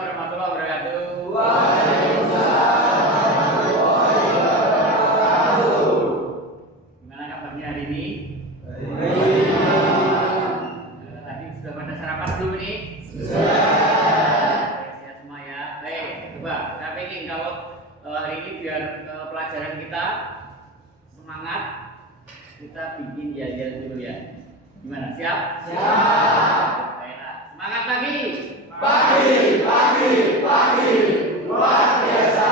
warahmatullahi wabarakatuh. Waalaikumsalam warahmatullahi wabarakatuh. Gimana kabarnya hari ini? Baik. Tadi sudah pada sarapan belum ini? Sudah. Sehat semua ya. Baik, coba kita pengen kalau hari ini biar pelajaran kita semangat, kita bikin yel-yel dulu ya. Gimana? Siap? Siap. Baiklah. Semangat pagi. Pagi. Luar biasa.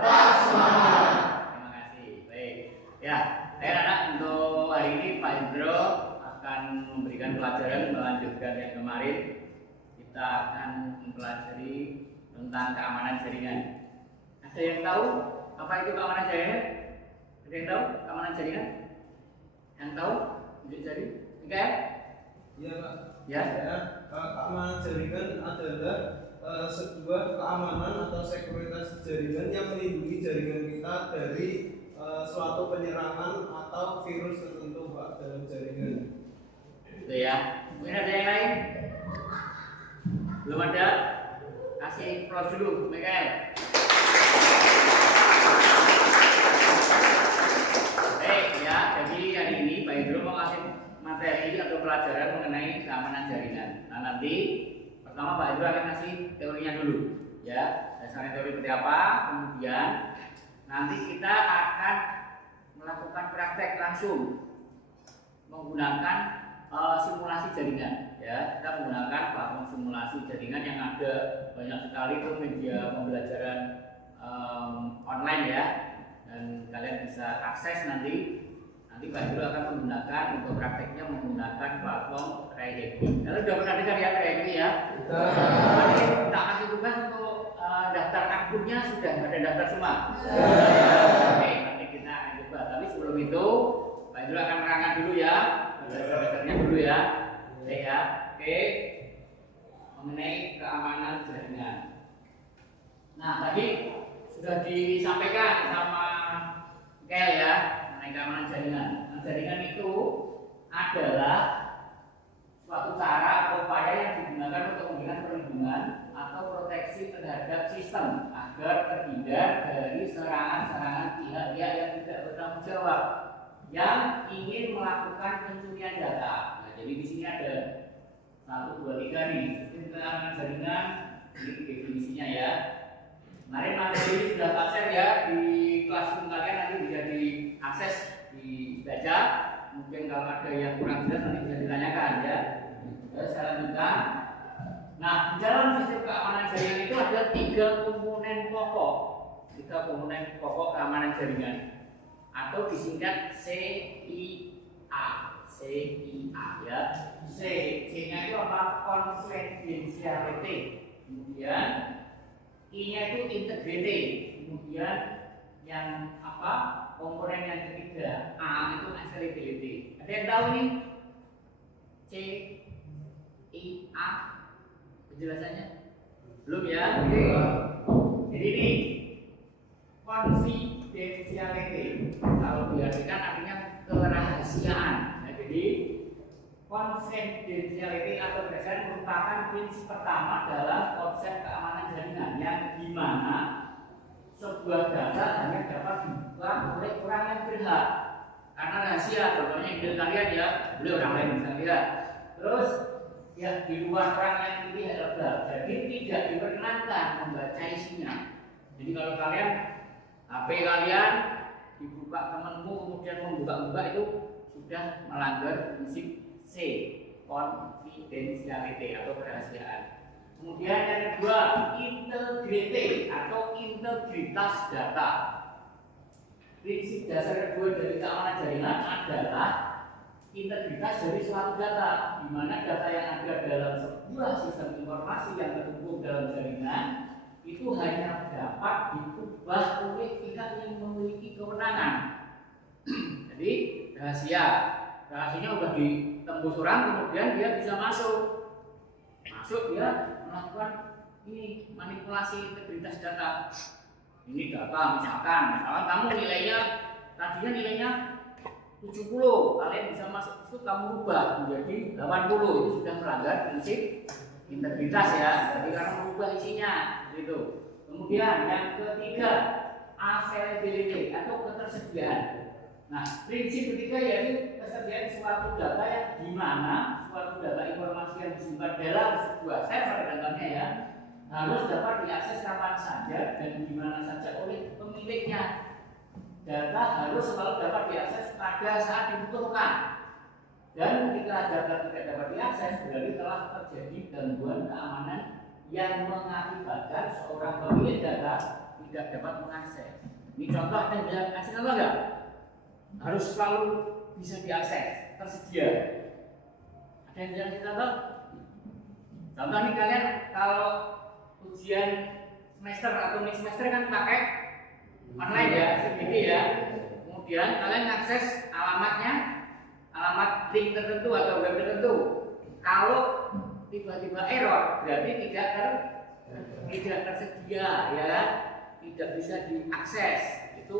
Tetap semangat. Terima kasih. Baik. Ya, anak-anak untuk hari ini Pak Indro akan memberikan pelajaran melanjutkan yang kemarin. Kita akan mempelajari tentang keamanan jaringan. Ada yang tahu apa itu keamanan jaringan? Ada yang tahu keamanan jaringan? Yang tahu? Tunjuk jari. Mikael? Iya Pak. Ya. Keamanan jaringan adalah sebuah keamanan atau sekuritas jaringan yang melindungi jaringan kita dari suatu penyerangan atau virus tertentu Pak dalam jaringan. Itu ya. Mungkin ada yang lain? Belum ada? Kasih applause dulu, Mikael. Baik ya, jadi hari ini Pak Indro mau kasih materi atau pelajaran mengenai keamanan jaringan. Nah nanti pertama Pak Indro akan kasih teorinya dulu, ya dasarnya teori seperti apa. Kemudian nanti kita akan melakukan praktek langsung menggunakan simulasi jaringan. Ya, kita menggunakan platform simulasi jaringan yang ada banyak sekali tuh media pembelajaran online ya, dan kalian bisa akses nanti Pak Indro akan menggunakan untuk prakteknya menggunakan platform Trayhappy. Kalian sudah pernah dengar ya Trayhappy ya? Nanti tak kasih tugas untuk daftar akunnya sudah ada daftar semua. Oke, nanti kita akan coba. Tapi sebelum itu Pak Indro akan merangkat dulu ya, dasar-dasarnya dulu ya. Oke ya, oke. Mengenai keamanan jaringan. Nah tadi sudah disampaikan sama Kel ya. Keamanan jaringan. Nah, jaringan itu adalah suatu cara atau upaya yang digunakan untuk memberikan perlindungan atau proteksi terhadap sistem agar terhindar dari serangan-serangan pihak-pihak yang tidak bertanggung jawab yang ingin melakukan pencurian data. Nah, jadi di sini ada 1, 2, 3 nih. Sistem keamanan jaringan ini definisinya ya. Kemarin materi ini sudah tak share ya di kelas kalian, nanti bisa diakses, dibaca. Mungkin kalau ada yang kurang jelas nanti bisa ditanyakan ya. Saya lanjutkan. Nah, di dalam sistem keamanan jaringan itu ada 3 komponen pokok. 3 komponen pokok keamanan jaringan atau disingkat CIA. CIA ya. C-nya itu apa? Confidentiality. Kemudian I-nya itu integrity, kemudian yang apa? Komponen yang ketiga A itu accessibility. Ada yang tahu nih? C, I, A penjelasannya? Belum ya? Jadi ini confidentiality. Kalau diartikan artinya kerahasiaan. Nah, jadi confidentiality atau berdasarkan merupakan prinsip pertama dalam konsep keamanan jaringan yang dimana sebuah data hanya dapat dibuka oleh orang yang berhak karena rahasia. Contohnya email kalian ya, boleh orang lain bisa lihat. Terus ya di luar orang yang pilih berhak, jadi tidak diperkenankan membaca isinya. Jadi kalau kalian HP kalian dibuka temanmu kemudian membuka-buka itu sudah melanggar prinsip C, confidentiality atau kerahasiaan. Kemudian yang kedua, integrity atau integritas data. Prinsip dasar kedua dari keamanan jaringan adalah integritas dari suatu data, di mana data yang ada dalam sebuah sistem informasi yang terhubung dalam jaringan itu hanya dapat diubah oleh pihak yang memiliki kewenangan. Jadi rahasia. Rahasianya sudah ditembus orang, kemudian dia bisa masuk dia melakukan ini manipulasi integritas data. Ini data misalkan kamu tadinya nilainya 70, kalian bisa masuk itu kamu ubah menjadi 80, itu sudah melanggar prinsip integritas ya, jadi karena merubah isinya gitu. Kemudian yang ketiga, availability atau ketersediaan. Nah, prinsip ketiga yaitu ketersediaan suatu data yang di mana suatu data informasi yang disimpan dalam sebuah server contohnya ya harus dapat diakses kapan saja dan di mana saja oleh pemiliknya. Data harus selalu dapat diakses pada saat dibutuhkan. Dan ketika data tidak dapat diakses berarti telah terjadi gangguan keamanan yang mengakibatkan seorang pemilik data tidak dapat mengakses. Ini contoh yang bisa kasih contoh enggak? Harus selalu bisa diakses, tersedia. Ada yang bisa kasih contoh? Contoh nih kalian kalau ujian semester atau mid semester kan pakai online ya, CBT ya. Kemudian kalian akses alamatnya, alamat link tertentu atau web tertentu. Kalau tiba-tiba error, berarti tidak tersedia ya, tidak bisa diakses. Itu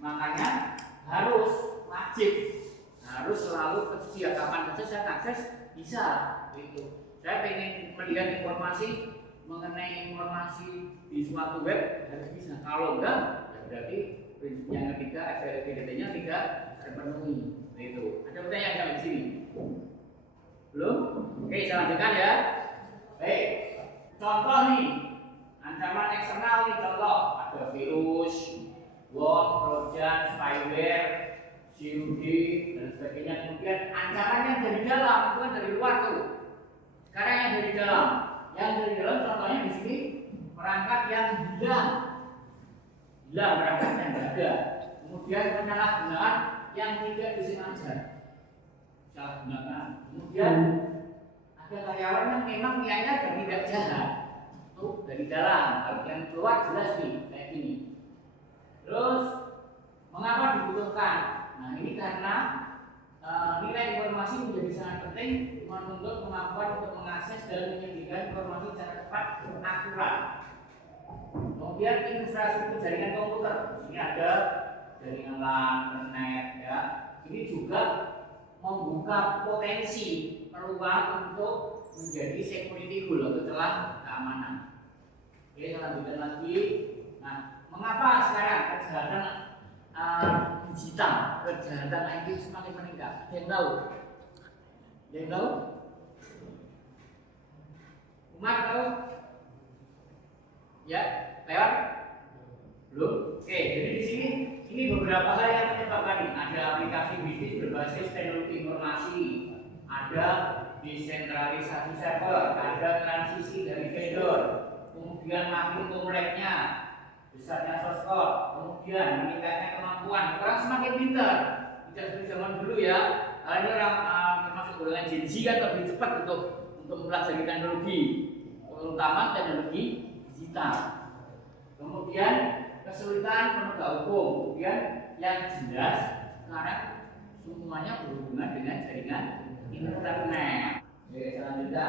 makanya harus wajib harus selalu tersedia, kapan saja saya akses bisa gitu. Saya ingin melihat informasi mengenai informasi di suatu web harus bisa. Kalau enggak, ya berarti prinsip yang ketiga availability-nya tidak terpenuhi. Itu. Ada pertanyaan sampai di sini? Belum? Oke, saya lanjutkan ya. Baik. Contoh nih, ancaman eksternal nih contoh ada virus, worm, trojan, spyware, CUD dan sebagainya. Kemudian ancaman yang dari dalam itu kan dari luar tuh. Sekarang yang dari dalam. Yang dari dalam contohnya di sini perangkat yang hilang perangkat yang ada. Kemudian penyalahgunaan yang tidak disengaja, salah gunakan. Kemudian ada karyawan yang memang niatnya tidak jahat, itu dari dalam. Kalau yang keluar jelas nih kayak gini. Terus mengapa dibutuhkan? Nah ini karena nilai informasi menjadi sangat penting menuntut kemampuan untuk mengakses dan menyajikan informasi secara cepat dan akurat. Kemudian infrastruktur jaringan komputer, ini ada jaringan LAN, internet ya. Ini juga membuka potensi peluang untuk menjadi security hole atau celah keamanan. Oke, kita lanjutkan lagi. Nah, mengapa sekarang kejahatan digital, kejahatan IT semakin meningkat? Ada yang tahu? Ada yang tahu? Umar tahu? Ya, lewat? Belum? Oke, jadi di sini ini beberapa hal yang menyebabkan ini. Ada aplikasi bisnis berbasis teknologi informasi, ada desentralisasi server, ada transisi dari vendor, kemudian makin kompleknya, besarnya source code, kemudian meningkatnya kemampuan. Orang semakin pintar, tidak seperti zaman dulu ya. Kalian ini orang termasuk golongan Gen Z kan lebih cepat untuk mempelajari teknologi, terutama teknologi digital. Kemudian kesulitan penegak hukum, kemudian yang jelas sekarang semuanya berhubungan dengan jaringan internet. Oke, selanjutnya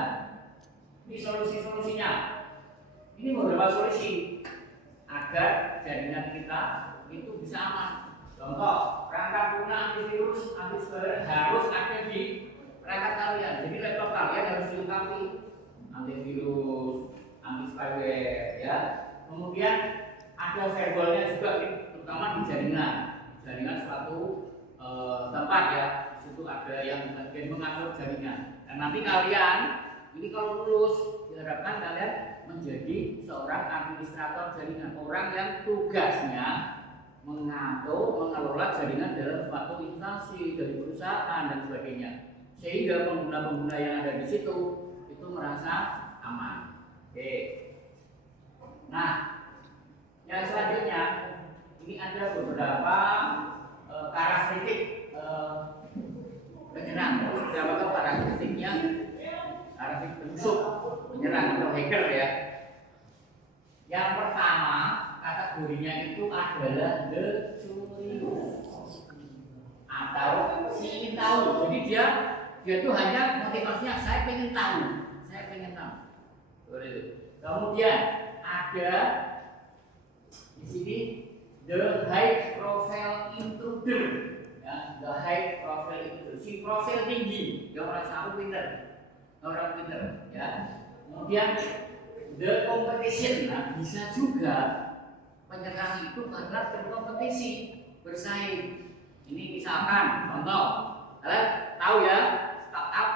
ini solusi-solusinya. Ini beberapa solusi agar jaringan kita itu bisa aman. Contoh, perangkat guna antivirus, antispyware harus ada di perangkat kalian. Jadi laptop kalian harus dilengkapi antivirus, antispyware ya. Kemudian ada firewallnya juga, terutama di jaringan suatu tempat ya. Di situ ada yang bagian mengatur jaringan. Dan nanti kalian ini kalau lulus diharapkan kalian menjadi seorang administrator jaringan, orang yang tugasnya mengatur, mengelola jaringan dalam suatu instansi dari perusahaan dan sebagainya, sehingga pengguna-pengguna yang ada di situ itu merasa aman. Oke. Nah, yang selanjutnya ini ada beberapa karakteristik penyerang. Beberapa karakteristiknya, karakteristik penyusup, penyerang atau hacker ya. Yang pertama kategorinya itu adalah the curious atau si ingin tahu. Jadi dia itu hanya motivasinya saya pengen tahu. Kemudian ada di sini the high profile intruder, ya, the high profile intruder, si profil tinggi, yang merasa aku pinter, orang pinter, ya. Kemudian the competition, nah bisa juga penyerang itu karena berkompetisi, bersaing. Ini misalkan contoh, kalian tahu ya startup,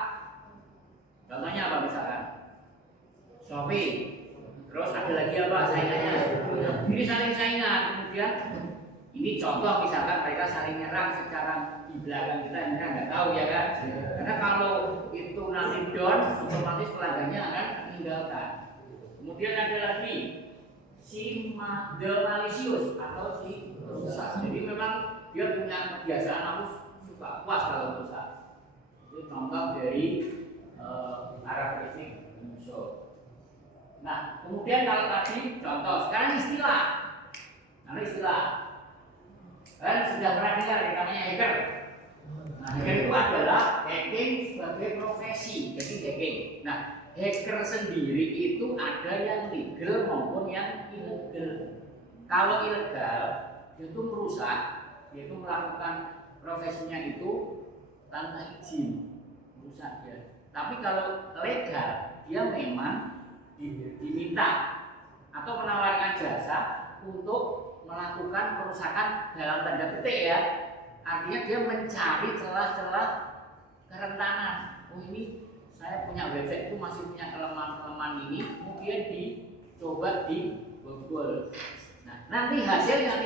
contohnya apa misalkan? Shopee, terus ada lagi apa saingannya? Ini saling saingan, kemudian ini contoh misalkan mereka saling nyerang secara di belakang kita nggak tahu ya kan? Karena kalau itu nanti down, otomatis pelanggannya akan meninggalkan. Kemudian ada lagi si the malicious atau si rusak. Jadi memang dia punya kebiasaan aku suka puas kalau rusak. Itu contoh dari karakteristik musuh. Nah, kemudian kalau tadi contoh, sekarang istilah. Nah, istilah. Kalian sudah pernah dengar yang namanya hacker. Nah, hacker itu adalah hacking sebagai profesi, jadi hacking. Nah, hacker sendiri itu ada yang legal maupun yang ilegal. Kalau ilegal, itu merusak, yaitu melakukan profesinya itu tanpa izin, merusak ya. Tapi kalau legal, dia memang diminta atau menawarkan jasa untuk melakukan kerusakan dalam tanda petik ya. Artinya dia mencari celah-celah kerentanan. Oh ini saya punya website itu masih punya kelemahan-kelemahan ini, kemudian dicoba dibobol. Nah, nanti hasilnya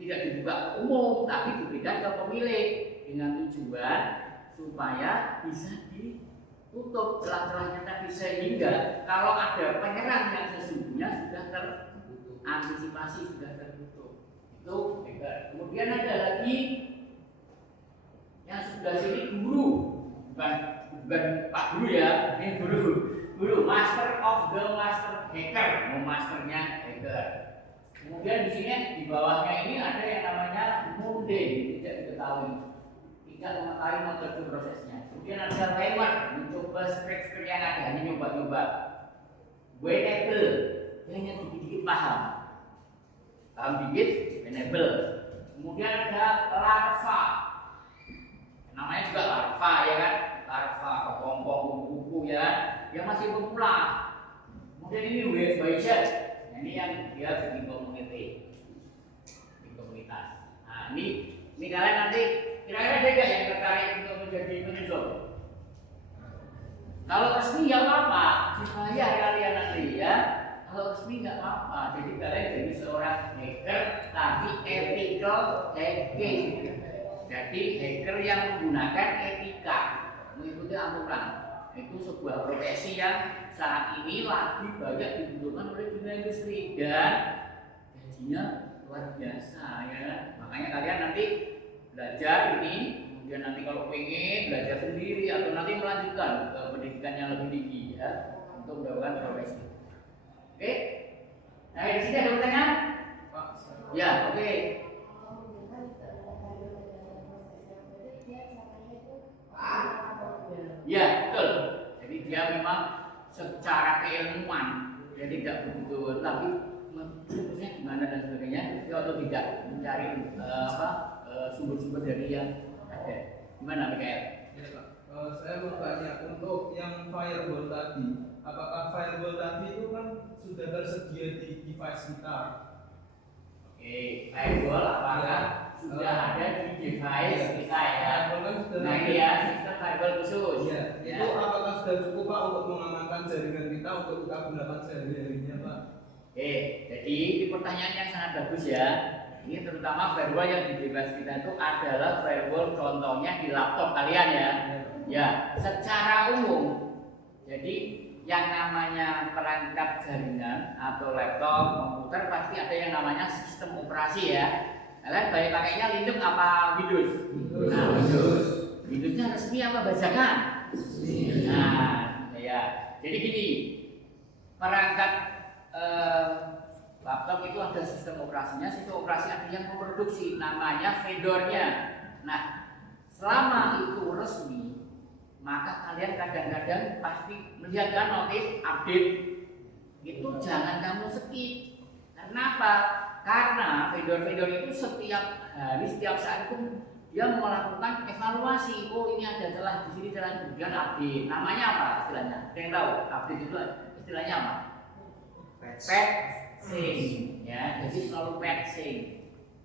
tidak dibuka ke umum, tapi diberikan ke pemilik dengan tujuan supaya bisa ditutup celah-celahnya tadi, sehingga kalau ada penyerang yang sesungguhnya sudah terantisipasi, sudah tertutup. Itu hacker. Kemudian ada lagi yang sebelah sini guru, bukan Pak Guru ya, ini guru master of the master hacker, masternya hacker. Kemudian di sini di bawahnya ini ada yang namanya mundane, tidak diketahui, tidak mengetahui metode prosesnya. Kemudian ada lemon, mencoba skrip-skrip yang ada, hanya nyoba-nyoba. Winnable, hanya dikit-dikit paham dikit, winnable. Kemudian ada larva, namanya juga larva ya kan, larva, kepompong, kupu-kupu ya, yang masih pemula. Kemudian ini website, ini yang dia bikin komunitas. Nah ini kalian nanti kira-kira ada nggak yang tertarik untuk menjadi penyusun? Kalau resmi ya apa? Dibayar kalian nanti ya. Kalau resmi nggak apa-apa. Jadi kalian jadi seorang hacker tapi ethical hacking. Jadi hacker yang menggunakan etika, mengikuti aturan. Itu sebuah profesi yang saat ini lagi banyak dibutuhkan oleh dunia industri dan gajinya luar biasa ya. Makanya kalian nanti belajar ini, kemudian nanti kalau pengen belajar sendiri atau nanti melanjutkan ke pendidikan yang lebih tinggi ya untuk mendapatkan profesi. Oke? Nah di sini ada pertanyaan? Ya, oke. Ya, betul. Jadi dia memang secara keilmuan dia tidak begitu, tapi fokusnya gimana dan sebagainya, itu atau tidak mencari sumber-sumber dari yang ada. Gimana Mikael? Ya, Pak. Saya mau tanya untuk yang firewall tadi, apakah firewall tadi itu kan sudah tersedia di device kita? Oke, firewall apakah sudah ada di device kita ya? Nah ini ya sistem firewall khusus. Ya, itu apakah sudah cukup Pak untuk mengamankan jaringan kita untuk kita gunakan sehari-harinya Pak? Oke, jadi ini pertanyaan yang sangat bagus ya. Ini terutama firewall yang di device kita itu adalah firewall contohnya di laptop kalian ya. Ya, secara umum. Jadi yang namanya perangkat jaringan atau laptop, komputer pasti ada yang namanya sistem operasi ya. Kalian baik pakainya Linux apa Windows? Nah, Windows. Windowsnya resmi apa bajakan? Nah, ya. Jadi gini, perangkat laptop itu ada sistem operasinya. Sistem operasi ada yang memproduksi, namanya vendornya. Nah, selama itu resmi, maka kalian kadang-kadang pasti melihat kan notif update. Itu jangan kamu skip. Karena apa? Karena vendor-vendor itu setiap hari, setiap saat itu dia melakukan evaluasi. Oh ini ada celah di sini, celah kemudian update. Namanya apa istilahnya? Ada yang tahu? Update itu istilahnya apa? Patching, ya. Jadi selalu patching.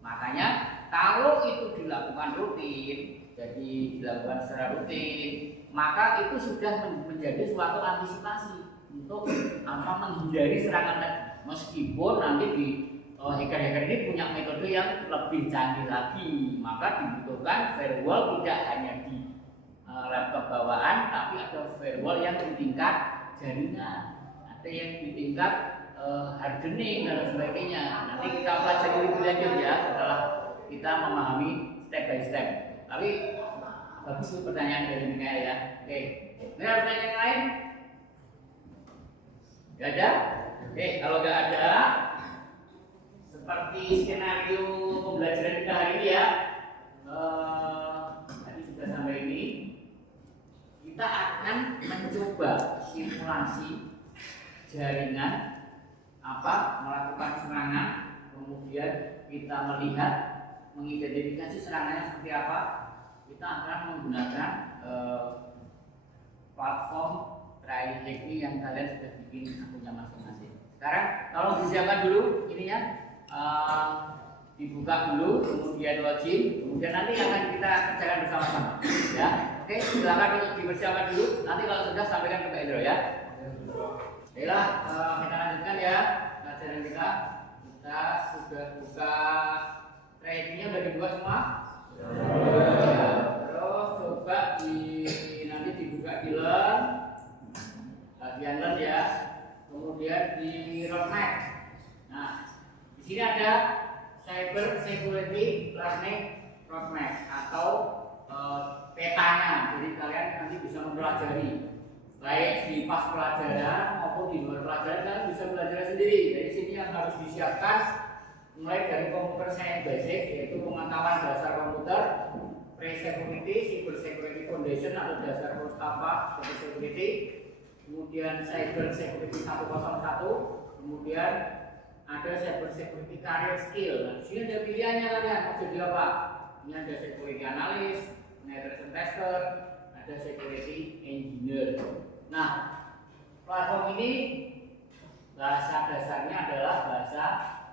Makanya kalau itu dilakukan rutin, jadi dilakukan secara rutin, maka itu sudah menjadi suatu antisipasi untuk menghindari serangan tadi. Meskipun nanti di hacker-hacker ini punya metode yang lebih canggih lagi, maka dibutuhkan firewall tidak hanya di laptop bawaan, tapi ada firewall yang di tingkat jaringan, ada yang di tingkat hardening dan sebagainya. Nanti kita pelajari lebih lanjut ya setelah kita memahami step by step. Tapi bagus tuh pertanyaan dari Mikael ya. Oke, ini ada pertanyaan yang lain? Gak ada? Oke, kalau gak ada, seperti skenario pembelajaran kita hari ini ya, tadi sudah sampai ini, kita akan mencoba simulasi jaringan melakukan serangan, kemudian kita melihat mengidentifikasi serangannya seperti apa. Kita akan menggunakan platform TryHack yang kalian sudah bikin akunnya masing-masing. Sekarang tolong disiapkan dulu ininya, dibuka dulu, kemudian login, kemudian nanti akan kita kerjakan bersama-sama. Ya, oke, silakan dipersiapkan dulu. Nanti kalau sudah sampaikan ke Pak Indro ya. Baiklah, kita lanjutkan ya pelajaran kita. Kita sudah buka tracknya, udah dibuat semua. Ya. Terus coba nanti dibuka di learn, bagian learn ya. Kemudian di roadmap. Nah, di sini ada cyber security learning roadmap atau petanya. Jadi kalian nanti bisa mempelajari baik di pas pelajaran maupun di luar pelajaran, kalian bisa belajar sendiri. Dari sini yang harus disiapkan mulai dari computer science basic, yaitu pengetahuan dasar komputer, pre-security, cyber security foundation atau dasar Mustafa cyber security, kemudian cyber security 101, kemudian ada cyber security career skill. Nah, di sini ada pilihannya kalian mau jadi apa? Ini ada security analyst, penetration tester, ada security engineer. Nah, platform ini bahasa dasarnya adalah bahasa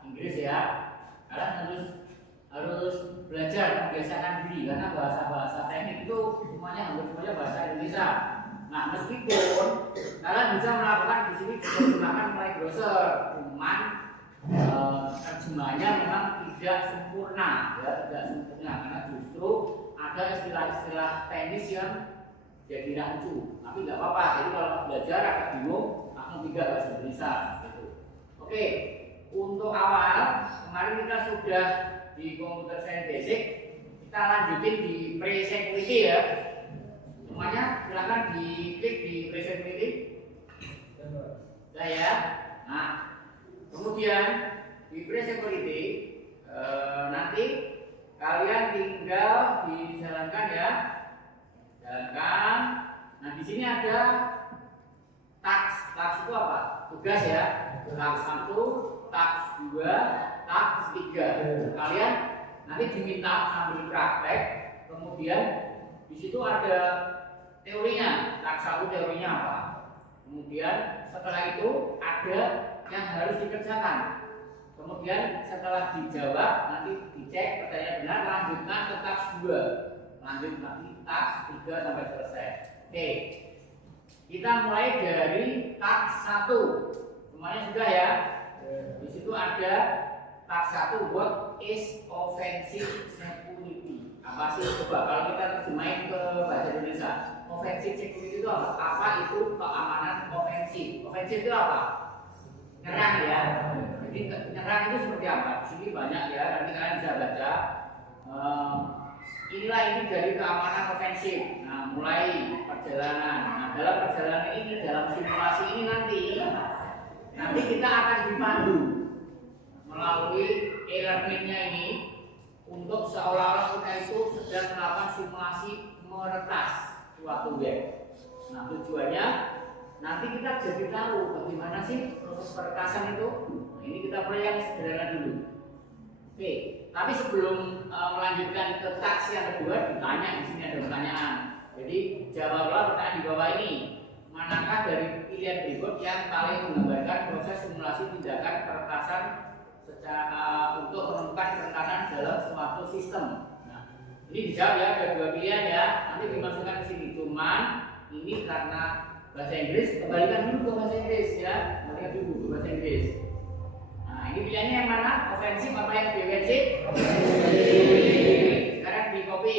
Inggris ya. Kalian harus belajar membiasakan diri karena bahasa-bahasa teknik itu semuanya bahasa Indonesia. Nah, meskipun kalian bisa melakukan di sini menggunakan mulai browser, cuman terjemahnya memang tidak sempurna ya, tidak sempurna karena justru ada istilah-istilah teknis yang jadi rancu, tapi nggak apa-apa. Jadi kalau belajar agak bingung, langsung tiga bahasa Indonesia gitu. Oke, untuk awal kemarin kita sudah di computer science basic, kita lanjutin di pre-security ya. Semuanya silakan diklik di pre-security. Ya. Nah, kemudian di pre-security nanti kalian tinggal dijalankan ya. Jalankan. Nah, di sini ada task. Task itu apa? Tugas ya. Task 1, task 2, task 3. Kalian nanti diminta sambil praktek. Kemudian di situ ada teorinya. Task 1 teorinya apa? Kemudian setelah itu ada yang harus dikerjakan. Kemudian setelah dijawab nanti dicek pertanyaan benar, lanjutkan ke task 2. Lanjut lagi task 3 sampai selesai. Oke, kita mulai dari task 1. Semuanya sudah ya. Di situ ada task 1, what is offensive security? Apa sih? Coba kalau kita terjemahin ke bahasa Indonesia, offensive security itu apa? Apa itu keamanan ofensif? Ofensif itu apa? Nyerang ya. Jadi nyerang itu seperti apa? Di sini banyak ya. Nanti kalian bisa baca. Inilah ini dari keamanan ofensif. Nah, mulai perjalanan. Nah, dalam perjalanan ini, dalam simulasi ini nanti kita akan dipandu melalui e-learningnya ini untuk seolah-olah kita itu sedang melakukan simulasi meretas suatu web. Nah, tujuannya nanti kita jadi tahu bagaimana sih proses peretasan itu. Nah, ini kita mulai yang sederhana dulu. Oke, tapi sebelum melanjutkan ke task yang kedua, ditanya di sini ada pertanyaan. Jadi jawablah pertanyaan di bawah ini. Manakah dari pilihan berikut yang paling menggambarkan proses simulasi tindakan peretasan secara untuk menemukan kerentanan dalam suatu sistem? Nah, ini dijawab ya, ada dua pilihan ya. Nanti dimasukkan ke sini. Cuman ini karena bahasa Inggris, kembalikan dulu ke bahasa Inggris ya. Kembalikan dulu ke bahasa Inggris. Nah, ini pilihannya yang mana? Ofensif apa yang defensif? Sekarang di copy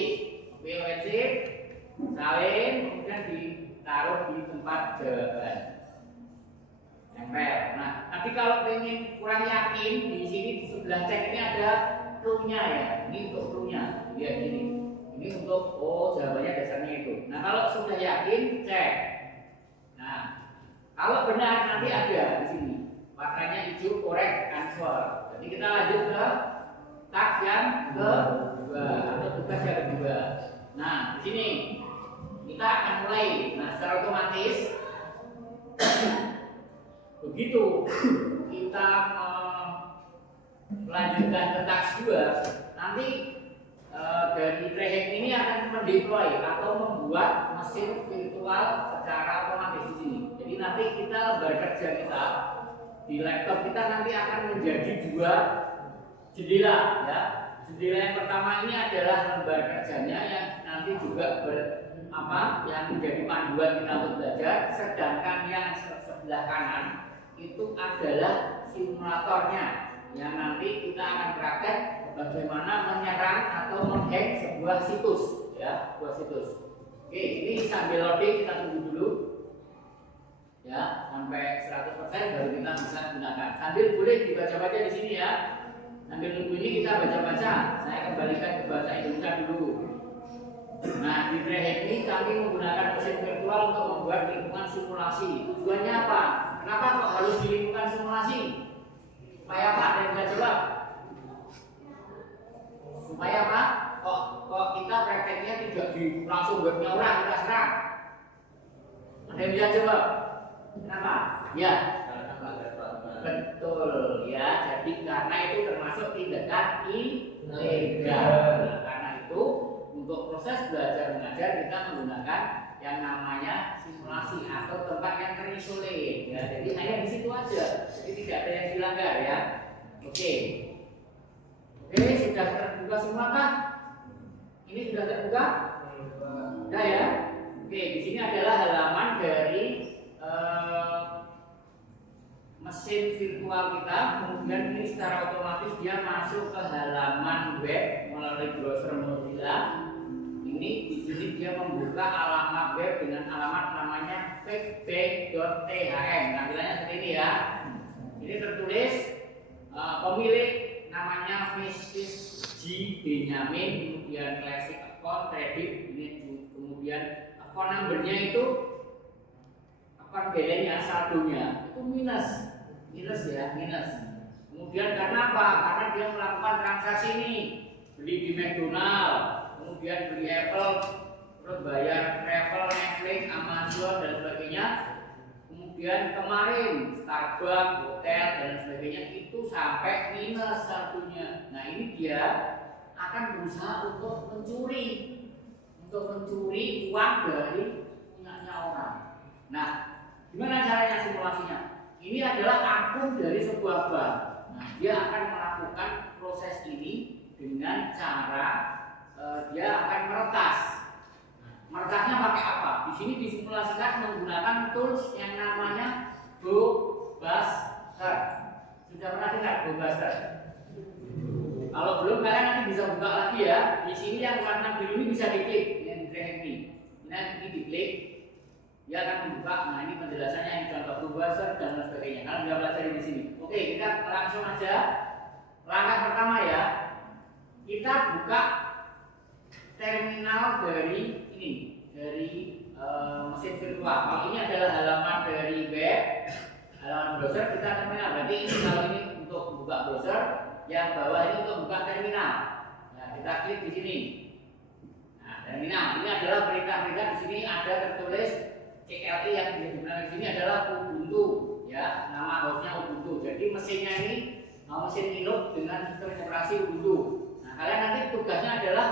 ofensif, salin, kemudian ditaruh di tempat jawaban. Nempel. Nah, tapi kalau ingin kurang yakin, di sini di sebelah cek ini ada clue-nya ya. Ini untuk clue-nya. Lihat ini. Ini untuk jawabannya dasarnya itu. Nah, kalau sudah yakin, cek. Nah, kalau benar nanti ada di sini. Warnanya hijau, correct answer. Jadi kita lanjut ke task yang kedua atau tugas yang kedua. Nah, di sini kita akan mulai. Nah, secara otomatis begitu kita melanjutkan ke task 2, nanti dari Trehek ini akan mendeploy atau membuat mesin virtual secara otomatis di sini. Jadi nanti kita lembar kerja kita di laptop kita nanti akan menjadi dua jendela ya. Jendela yang pertama ini adalah lembar kerjanya yang nanti juga yang menjadi panduan kita untuk belajar, sedangkan yang sebelah kanan itu adalah simulatornya yang nanti kita akan praktek bagaimana menyerang atau menghack sebuah situs ya, sebuah situs. Oke, ini sambil loading kita tunggu dulu ya sampai 100% baru kita bisa gunakan. Sambil boleh dibaca-baca di sini ya. Sambil nunggu ini kita baca-baca. Saya kembalikan ke bahasa Indonesia dulu. Nah, di Trehek ini kami menggunakan mesin virtual untuk membuat lingkungan simulasi. Tujuannya apa? Kenapa kok harus di lingkungan simulasi? Supaya apa? Ada yang bisa jawab? Supaya apa? Kok kita prakteknya tidak di langsung webnya orang kita serang? Ada yang bisa jawab? Kenapa? Ya, betul ya. Jadi karena itu termasuk tindakan ilegal. Karena itu untuk proses belajar mengajar kita menggunakan yang namanya simulasi atau tempat yang terisolir ya. Jadi hanya di situ aja. Jadi tidak ada yang dilanggar ya. Oke, sudah terbuka semua kah? Ini sudah terbuka? Sudah ya. Oke, di sini adalah halaman dari mesin virtual kita. Kemudian ini secara otomatis dia masuk ke halaman web melalui browser Mozilla. Ini di sini dia membuka alamat web dengan alamat namanya fakebake.thm. Tampilannya seperti ini ya. Ini tertulis pemilik namanya Mrs. G. Benjamin, kemudian classic account kredit, ini kemudian account numbernya itu account balance-nya, saldonya itu minus ya, minus. Kemudian karena apa? Karena dia melakukan transaksi ini, beli di McDonald, kemudian beli Apple, terus bayar travel, Netflix, Amazon dan sebagainya. Kemudian kemarin Starbucks, hotel dan sebagainya itu sampai minus saldonya. Nah, ini dia akan berusaha untuk mencuri uang dari punyanya orang. Nah, gimana caranya simulasinya? Ini adalah akun dari sebuah bank. Nah, dia akan melakukan proses ini dengan cara dia akan meretas. Meretasnya pakai apa? Di sini disimulasikan menggunakan tools yang namanya GoBuster. Sudah pernah dengar GoBuster? Kalau belum, kalian nanti bisa buka lagi ya. Di sini yang warna biru ini bisa diklik, yang di drag ini. Ini diklik, dia akan membuka. Nah, ini penjelasannya, ini contoh GoBuster dan lain sebagainya. Kalian bisa pelajari di sini. Oke, kita langsung aja. Langkah pertama ya, kita buka terminal dari ini, dari mesin virtual. Kalau ini adalah halaman dari web, halaman browser, kita terminal. Berarti ini kalau ini untuk buka browser, yang bawah ini untuk buka terminal. Nah, kita klik di sini. Nah, terminal ini adalah perintah-perintah. Di sini ada tertulis CLI yang digunakan di sini adalah Ubuntu, ya, nama hostnya Ubuntu. Jadi mesinnya ini mesin minum dengan sistem operasi Ubuntu. Nah, kalian nanti tugasnya adalah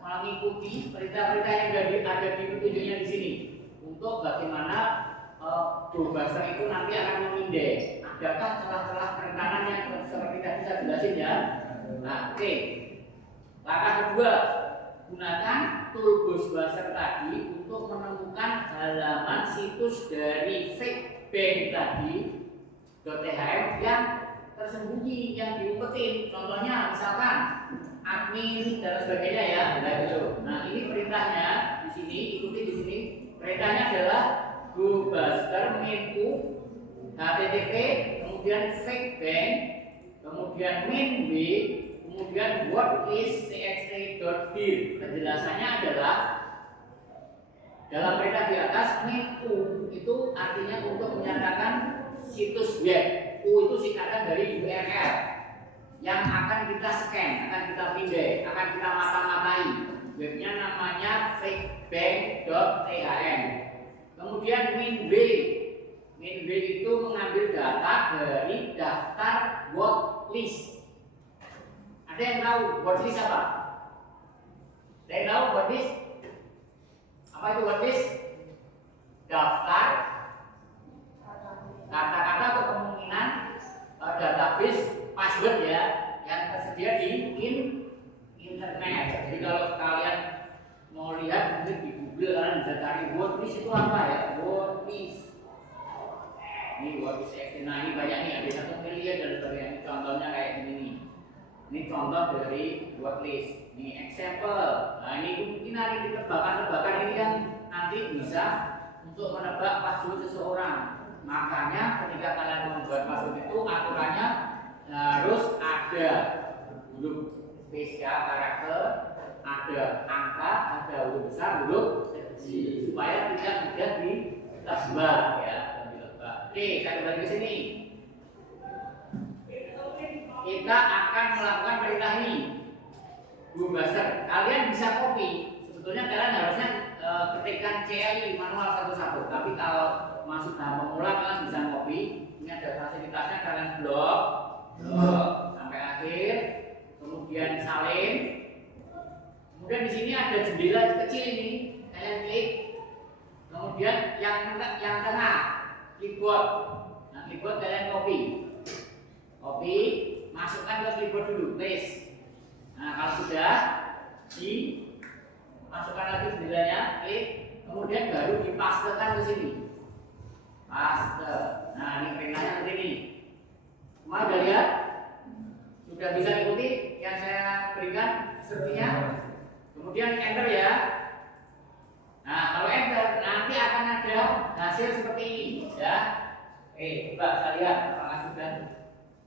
mengikuti perintah-perintah yang ada di petunjuknya di sini untuk bagaimana GoBuster itu nanti akan memindai. Adakah celah-celah kerentanan yang seperti tadi saya jelasin ya? Nah, oke. Langkah kedua, gunakan tool GoBuster tadi untuk menemukan halaman situs dari fake bank tadi .thm yang tersembunyi, yang diumpetin. Contohnya misalkan admin dan sebagainya ya. Nah, ini perintahnya di sini, ikuti di sini. Perintahnya adalah GoBuster minku http kemudian fake bank kemudian min b kemudian wordlist txt.dir. Penjelasannya adalah dalam perintah di atas minku itu artinya untuk menyatakan situs web. U itu singkatan dari URL yang akan kita scan, akan kita pindai, akan kita mata-matai. Webnya namanya fakebank.thm. Kemudian min b itu mengambil data dari daftar wordlist. Ada yang tahu wordlist apa? Ada yang tahu wordlist? Apa itu wordlist? Daftar kata-kata atau kemungkinan database password ya yang tersedia di internet. Jadi kalau kalian mau lihat mungkin di Google kalian bisa cari wordlist itu apa ya? Wordlist. Ini wordlist Excel. Nah, ini banyak nih, ada 1 miliar dan sebagainya. Contohnya kayak gini nih. Ini contoh dari wordlist. Ini example. Nah, ini kemungkinan ini tebakan-tebakan ini yang nanti bisa untuk menebak password seseorang. Makanya ketika kalian membuat password itu aturannya harus ada huruf spesial karakter, ada angka, ada huruf besar, huruf kecil supaya tidak mudah ditebak ya. Oke, saya kembali ke sini. Kita akan melakukan perintah ini. GoBuster. Kalian bisa copy. Sebetulnya kalian harusnya ketikkan CLI manual satu-satu. Tapi kalau masuk tahap pemula kalian bisa copy. Ini ada fasilitasnya, kalian blok sampai akhir, kemudian salin. Kemudian di sini ada jendela kecil ini, kalian klik. Kemudian yang tengah keyboard. Nah, keyboard kalian copy, masukkan ke keyboard dulu, paste. Nah, kalau sudah masukkan lagi jendelanya, klik, kemudian baru dipastekan ke sini. Paste. Nah, ini perintahnya seperti ini. Semua sudah lihat? Sudah bisa ikuti yang saya berikan sepertinya? Kemudian enter ya. Nah, kalau enter nanti akan ada hasil seperti ini ya. Coba saya lihat apakah sudah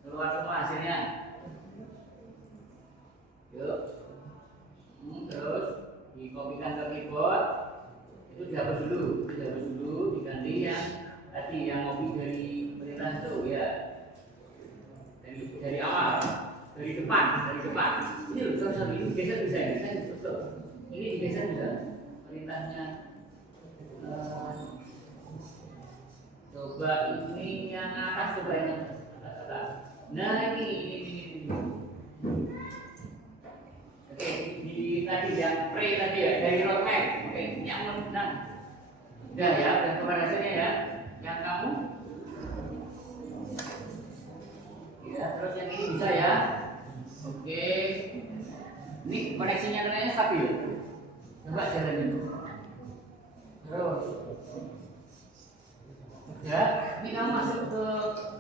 keluar semua hasilnya. Yuk. Terus dikopikan ke keyboard. Itu dihapus dulu, diganti yang tadi yang copy dari perintah itu ya. Dari awal, dari depan. Ini loh, sorry, ini geser bisa ya, ini digeser bisa. Perintahnya coba ini yang atas, coba yang atas. Nah ini. Oke, di tadi yang pre tadi ya, dari roadmap. Oke, yang menang. Udah ya, dan kepada hasilnya ya. Yang kamu ya, terus yang ini bisa ya. Oke. Ini koneksinya ternyata stabil. Coba jalanin. Terus. Ya, ini kamu masuk ke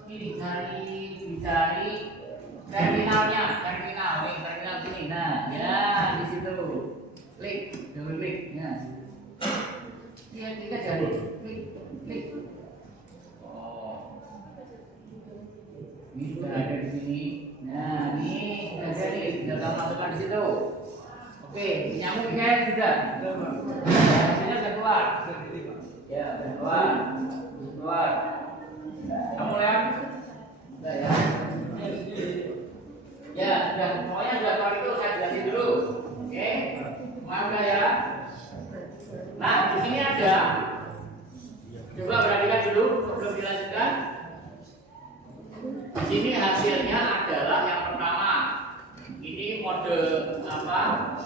ini dicari terminal sini. Nah, ya di situ. Klik, double klik. Ya. Klik aja dulu. Klik. Ini sudah ada di sini. Nah, ini sudah jadi. Tinggal kamu masukkan di situ. Oke, nyamuk kan sudah. Hasilnya sudah keluar. Ya, sudah keluar. Kamu lihat? Sudah ya. Ya, sudah. Pokoknya sudah keluar itu saya jelasin dulu. Oke. Maka ya. Nah, di sini ada. Coba perhatikan dulu sebelum dilanjutkan. Di sini hasilnya adalah mode apa?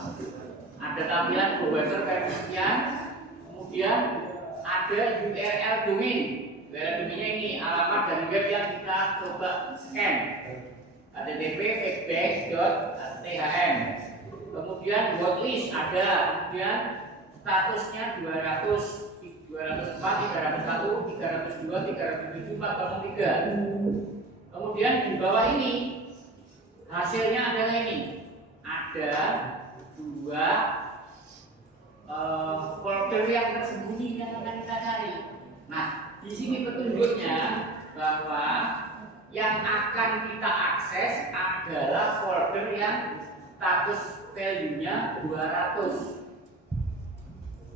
Ada tampilan browser kayak sekian. Kemudian ada URL domain. URL domainnya ini alamat dari web yang kita coba scan. http feedback.thm. Kemudian hotline ada, kemudian statusnya 200, 204, 301, 302, 307, 403. Kemudian di bawah ini hasilnya adalah ini. Ada dua folder yang tersembunyi yang akan kita cari. Nah, di sini petunjuknya bahwa yang akan kita akses adalah folder yang status value-nya 200.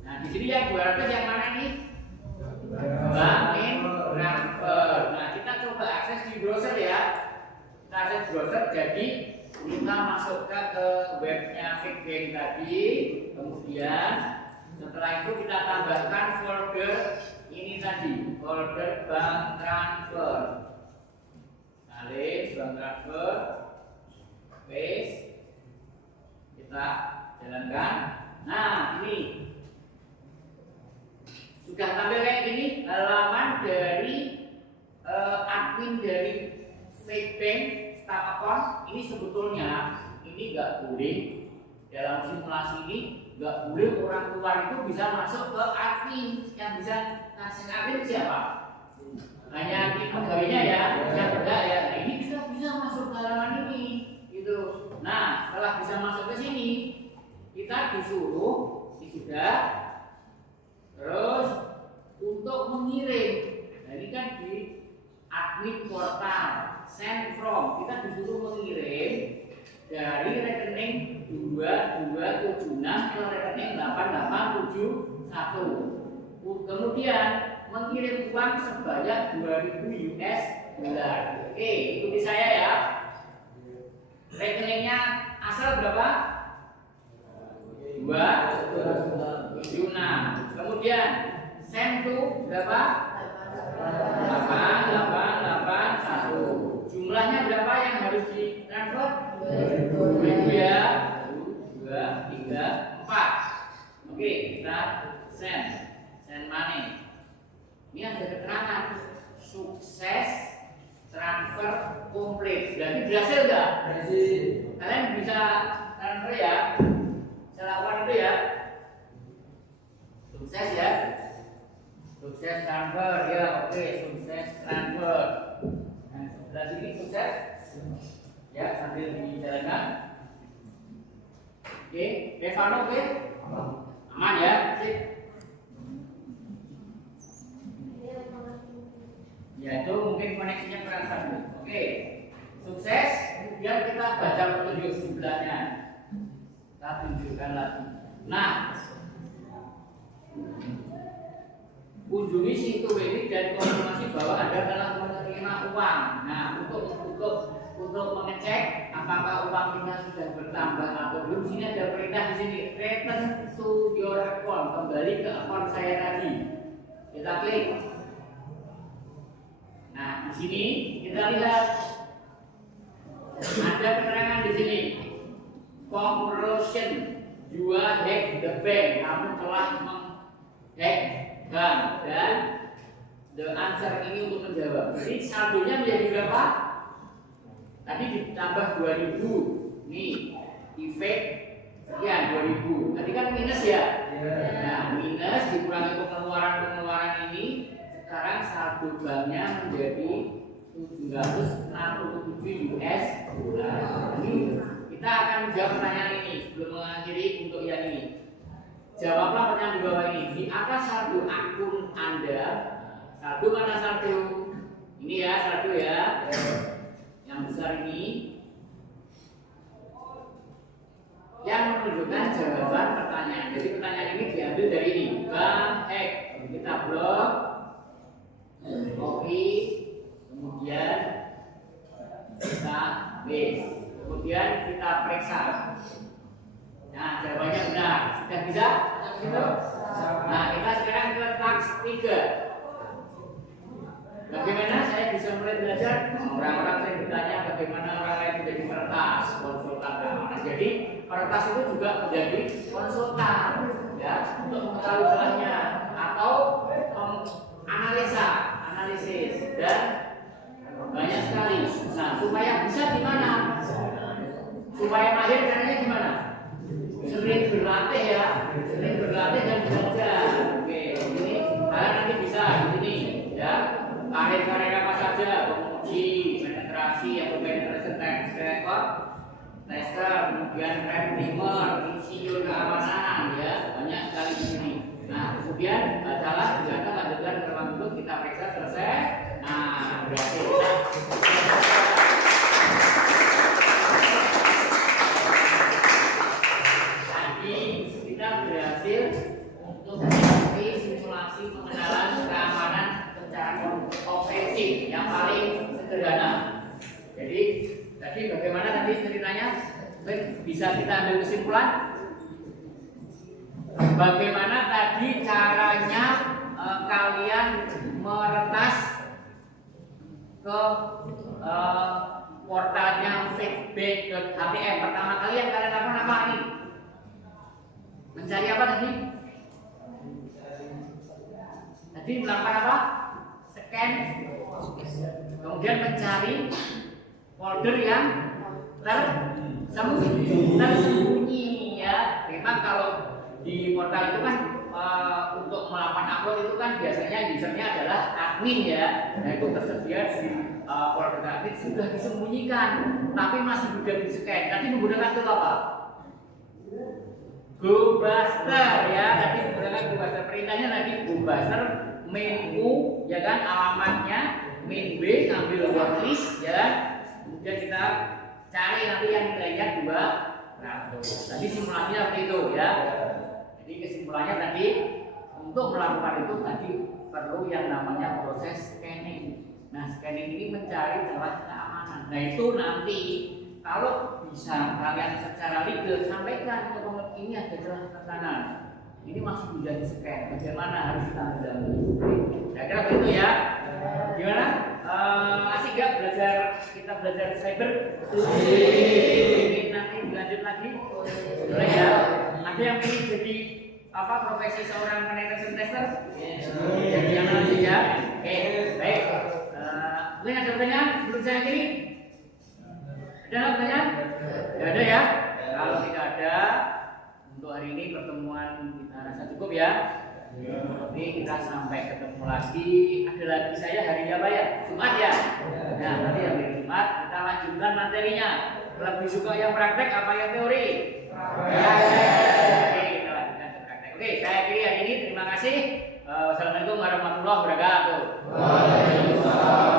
Nah, di sini yang 200 yang mana nih? Main transfer. Nah, kita coba akses di browser ya. Kita akses browser, jadi kita masukkan ke webnya Feedback tadi. Kemudian setelah itu kita tambahkan folder ini tadi, folder bank transfer. Salin bank transfer, paste, kita jalankan. Nah, ini sudah tampil kayak gini halaman dari admin dari Feedback staff account. Ini sebetulnya ini nggak boleh dalam simulasi ini, nggak boleh orang tua itu bisa masuk ke admin. Yang bisa ngasih admin siapa? Hanya tim pegawainya ya, yang enggak ya. Nah, ini kita bisa masuk ke halaman ini, gitu. Nah, setelah bisa masuk ke sini, kita disuruh sudah terus untuk mengirim. Nah, ini kan di admin portal send from, kita disuruh mengirim dari rekening 2276 ke rekening 8871. Kemudian mengirim uang sebanyak 2000 US dollar. Oke, ikuti saya ya. Rekeningnya asal berapa? 276. Kemudian send to berapa? 8881. Jumlahnya berapa yang harus di transfer? 2000 ya. 1, 2, 3, 4. Oke, kita send money. Ini ada keterangan sukses transfer komplit. Berarti berhasil nggak? Berhasil. Kalian bisa transfer ya? Saya lakukan itu ya. Sukses ya. Sukses transfer ya. Oke, sukses transfer. Nah, sebelah sini sukses. Ya, sambil dijalankan. Oke, Devano oke? Aman ya. Sip. Ya, itu mungkin koneksinya kurang stabil. Oke, sukses. Kemudian kita baca petunjuk sebelahnya. Kita tunjukkan lagi. Nah, kunjungi situs ini dan konfirmasi bahwa Anda telah menerima uang. Nah, untuk mengecek apakah uang kita sudah bertambah atau belum, sini ada perintah di sini, return to your account, kembali ke akun saya tadi. Kita klik. Nah, di sini kita lihat ada keterangan di sini. Corporation juga hack the bank, kamu telah menghack bank, dan the answer ini untuk menjawab. Jadi saldonya menjadi berapa? Tadi ditambah 2000. Nih, efek sekian 2000. Tadi kan minus ya. Nah, minus dikurangi pengeluaran ini. Sekarang saldo banknya menjadi 767 US dollar. Ini kita akan menjawab pertanyaan ini sebelum mengakhiri untuk yang ini. Jawablah pertanyaan di bawah ini. Di atas saldo akun Anda, saldo mana saldo? Ini ya saldo ya. Yang besar ini yang menunjukkan jawaban pertanyaan. Jadi pertanyaan ini diambil dari ini. Bank X. Kita blok. Copy, kemudian kita paste, kemudian kita periksa. Nah, jawabannya benar. Sudah bisa? Nah, kita sekarang ke task 3. Bagaimana saya bisa sudah mulai belajar, orang-orang saya bertanya bagaimana orang lain menjadi peretas, konsultan keamanan. Jadi peretas itu juga menjadi konsultan, ya, untuk mengetahui celahnya atau analisis dan banyak sekali. Nah, supaya bisa gimana? Supaya mahir caranya gimana? Sering berlatih ya, sering berlatih dan belajar. Oke, ini kalian nanti bisa di sini ya. Karir-karir apa saja, penguji, penetrasi, atau penetration tester, kemudian rem timer, insinyur keamanan, ya banyak sekali di sini. Nah, kemudian bacalah, kita lanjutkan terbang dulu, kita periksa selesai. Nah, berhasil. Kita berhasil untuk mengikuti simulasi pengenalan keamanan secara ofensif yang paling sederhana. Jadi tadi bagaimana tadi ceritanya? Bisa kita ambil kesimpulan? Bagaimana tadi caranya kalian meretas ke portalnya feedback.htm? Pertama kali yang kalian lakukan apa ini? Mencari apa tadi? Tadi melakukan apa? Scan. Kemudian mencari folder yang tersembunyi ya. Memang kalau di portal itu kan untuk melakukan upload itu kan biasanya usernya adalah admin ya. Nah itu tersedia di folder admin sudah disembunyikan, tapi masih juga di scan. Tadi menggunakan tool apa? GoBuster ya, tadi menggunakan GoBuster. Perintahnya tadi GoBuster main U ya kan, alamatnya main B, ambil worklist ya kan. Kemudian kita cari nanti yang nilainya 200. Tadi simulasinya seperti itu ya. Jadi kesimpulannya tadi untuk melakukan itu tadi perlu yang namanya proses scanning. Nah, scanning ini mencari celah keamanan. Nah, itu nanti kalau bisa kalian secara legal sampaikan ke pemilik ini ada celah keamanan. Ini masih bisa di scan. Bagaimana harus ditanggapi? Saya kira begitu ya. Gimana? Asik gak kita belajar cyber? Ingin nanti dilanjut lagi? Boleh ya? Ada yang ingin jadi profesi seorang penetration tester? Jadi yang nanti ya? Oke, baik. Mungkin ada pertanyaan sebelum saya akhiri? Ada pertanyaan? Tidak ada ya? Kalau tidak ada, untuk hari ini pertemuan kita rasa cukup ya. Nanti kita sampai ketemu lagi. Ada lagi saya hari apa ya? Jumat ya. Nah nanti hari Jumat kita lanjutkan materinya. Lebih suka yang praktek apa yang teori? Oke, kita lanjutkan ke praktek. Oke, saya akhiri hari ini. Terima kasih. Wassalamualaikum warahmatullahi wabarakatuh. Waalaikumsalam.